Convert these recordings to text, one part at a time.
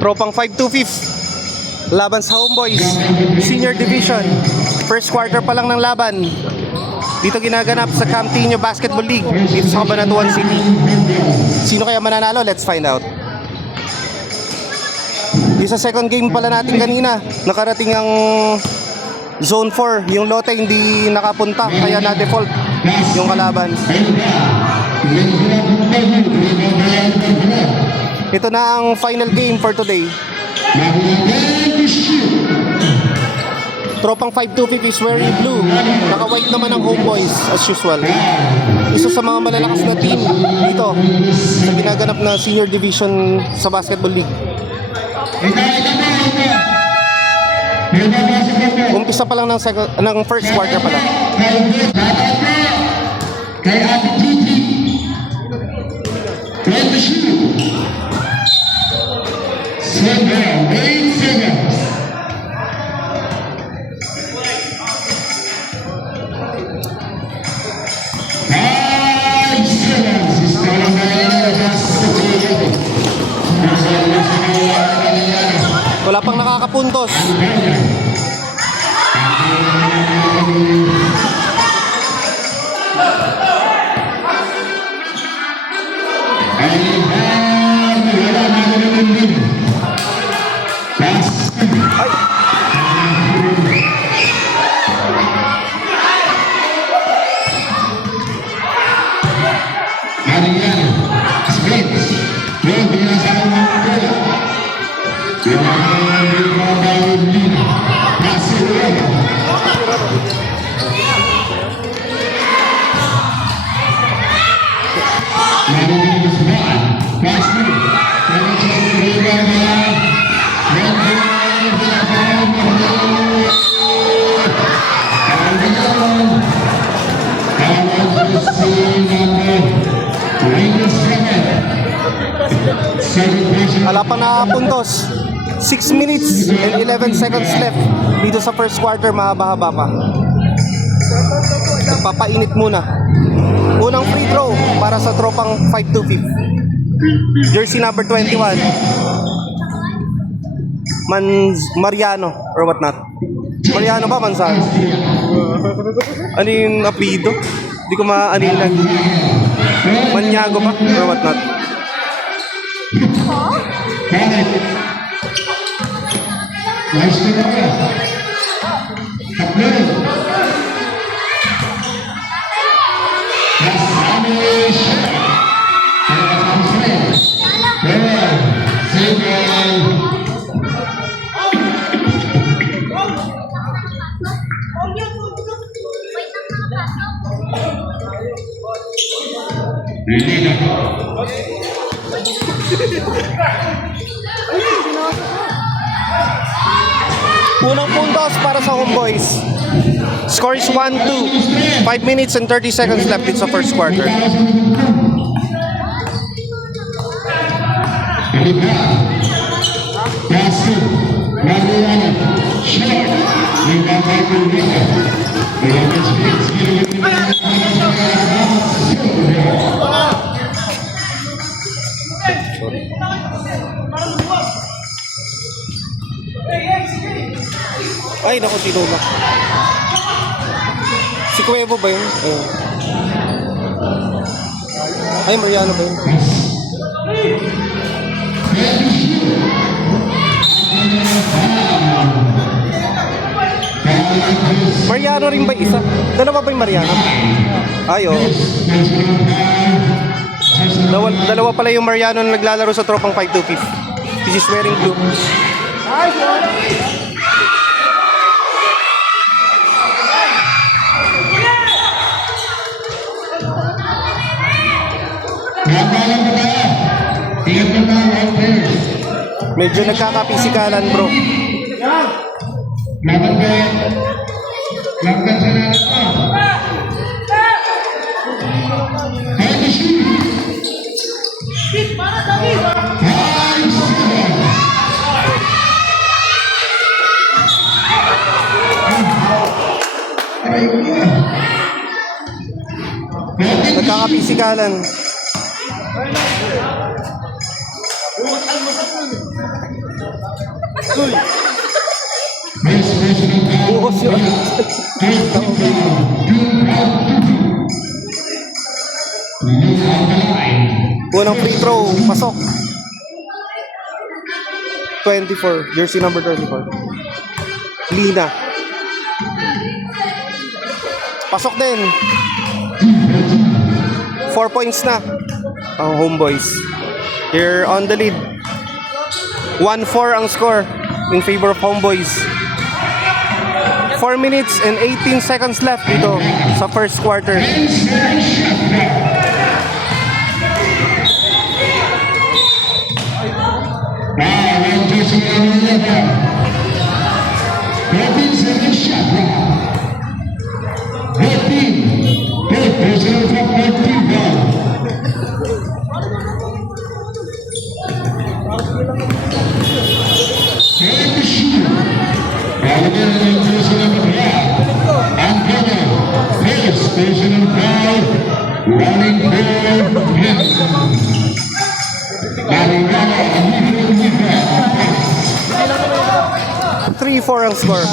Tropang 5-2-5 laban sa Homeboys Senior Division. First quarter pa lang ng laban. Dito ginaganap sa Camtinho Basketball League dito sa Cabanatuan City. Sino kaya mananalo? Let's find out. Di sa second game pala natin kanina, nakarating ang Zone 4. Yung lote hindi nakapunta, kaya na-default yung kalaban. Ito na ang final game for today. Tropang 5-2-5 is wearing blue. Naka-white naman ang Homeboys as usual. Isa sa mga malalakas na team dito sa ginaganap na Senior Division sa Basketball League. Umpisa pa lang ng first quarter pa lang. Kay Ate Gigi, 7-8-7. Wala pang nakakapuntos. Wala pa na puntos. 6 minutes and 11 seconds left dito sa first quarter, mahaba-haba pa. Papainit muna. Unang free throw para sa Tropang 5-2-5. Jersey number 21. Mariano or what not. Mariano ba? Manzano? Ano yung apelido? Hindi ko ano yun lang. Manyago ba? Or what not. Nice to know. Unang puntos para sa Homeboys. Score is 1-2. 5 minutes and 30 seconds left in sa first quarter. Ay, naku, sino ba? Si Cuevo ba yun? Ay, Mariano ba yun? Mariano rin ba isa? Dalawa ba yung Mariano? Ay, oo. Dalawa pala yung Mariano na naglalaro sa Tropang 5-2-5. This is wearing blue. Nice one! Medyo nagkakapisikalan, bro. Laban ka sa natin mo. Kaya na shoot. Nagkakapisikalan. First personal foul. Buhos yun. Third foul. Team foul 2. Look out the line. Unang free throw, pasok. 24, jersey number 24. Lina. Pasok din. 4 points na ang Homeboys. Here on the lead. 1-4 ang score in favor of Homeboys. 4 minutes and 18 seconds left dito sa first quarter. Running for him. 3-4 ang score.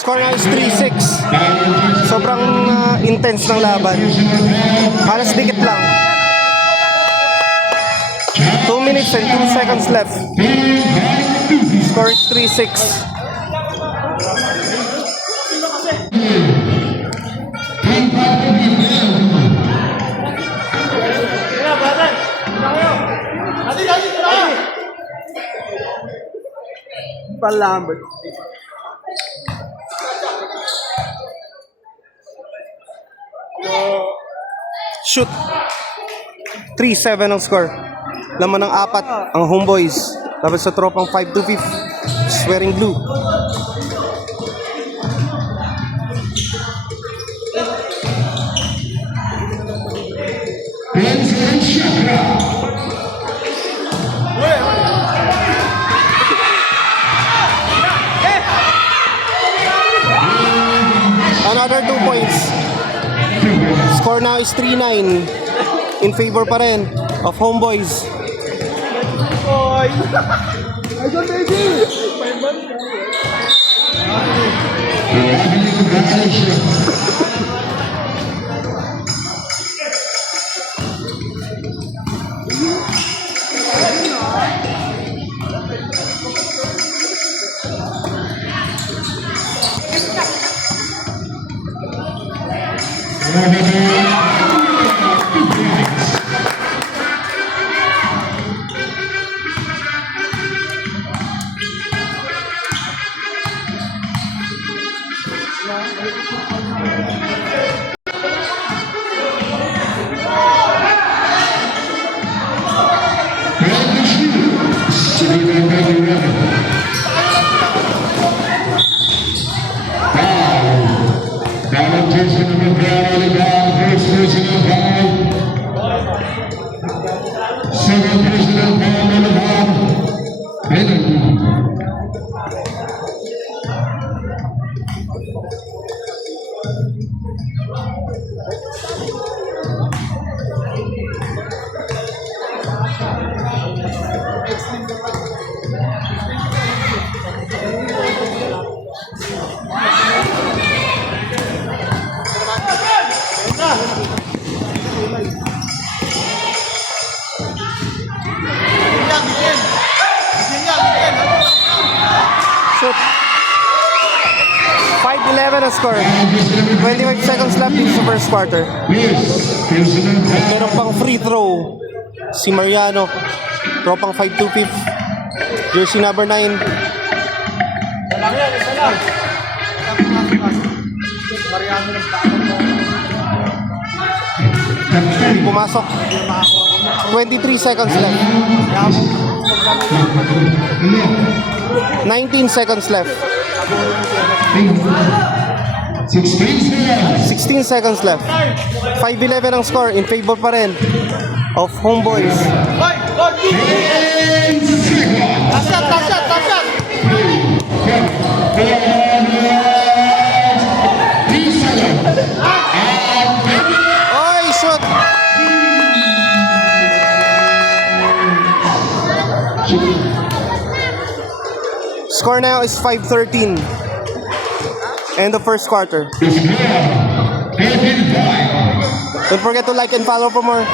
Score na is 3-6. Sobrang intense ng laban. Halos dikit lang. 2 minutes and 2 seconds left. Score is 3-6. Palambot. Shoot. 3-7 ang score. Laman ng 4 ang Homeboys. Tapos sa tropang 5-5. Swearing blue. Another 2 points. Score now is 3-9 in favor pa rin of Homeboys. Ayun, baby! Shoot. 5-11 ang score. 25 seconds left dito sa first quarter. Meron pang free throw si Mariano. Throw pang 5-2-5. Jersey number 9. Hindi pumasok. 23 seconds left. 19 seconds left. 16 seconds left. 5-11 ang score. In favor pa rin of Homeboys. Oy, shoot! Score now is 5-13. End of first quarter. Don't forget to like and follow for more.